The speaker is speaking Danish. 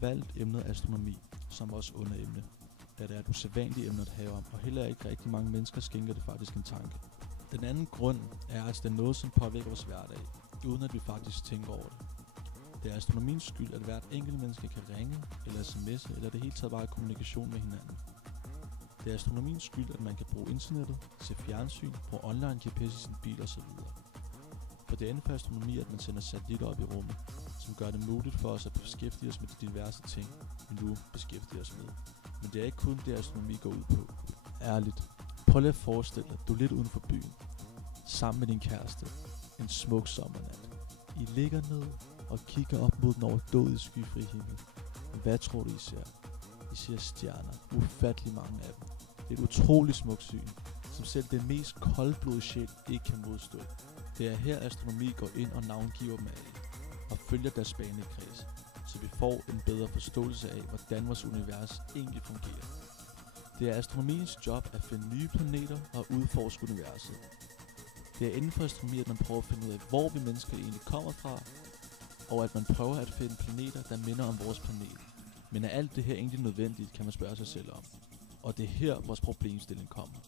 valgt emnet astronomi som vores underemne, da det er et usædvanligt emne at have om, og heller ikke rigtig mange mennesker skænker det faktisk en tanke. Den anden grund er, at det er noget, som påvirker vores hverdag, uden at vi faktisk tænker over det. Det er astronomiens skyld, at hvert enkelt menneske kan ringe, eller sms'e, eller det hele taget bare kommunikation med hinanden. Det er astronomiens skyld, at man kan bruge internettet, se fjernsyn, bruge online GPS i sin bil osv. For det er inden for astronomi, at man sender satellitter op i rummet, som gør det muligt for os at beskæftige os med de diverse ting, vi nu beskæftiger os med. Men det er ikke kun det, astronomi går ud på. Ærligt. Prøv lige at forestille dig, at du er lidt uden for byen, sammen med din kæreste, en smuk sommernat. I ligger ned og kigger op mod den overdådige skyfri himmel. Hvad tror du, I ser? I ser stjerner. Ufattelig mange af dem. Det er et utroligt smukt syn, som selv den mest koldblodige sjæl ikke kan modstå. Det er her astronomi går ind og navngiver dem alle, og følger deres banekreds, så vi får en bedre forståelse af, hvordan vores univers egentlig fungerer. Det er astronomiens job at finde nye planeter og udforske universet. Det er inden for astronomi, at man prøver at finde ud af, hvor vi mennesker egentlig kommer fra, og at man prøver at finde planeter, der minder om vores planet. Men er alt det her egentlig nødvendigt, kan man spørge sig selv om. Og det er her, vores problemstilling kommer.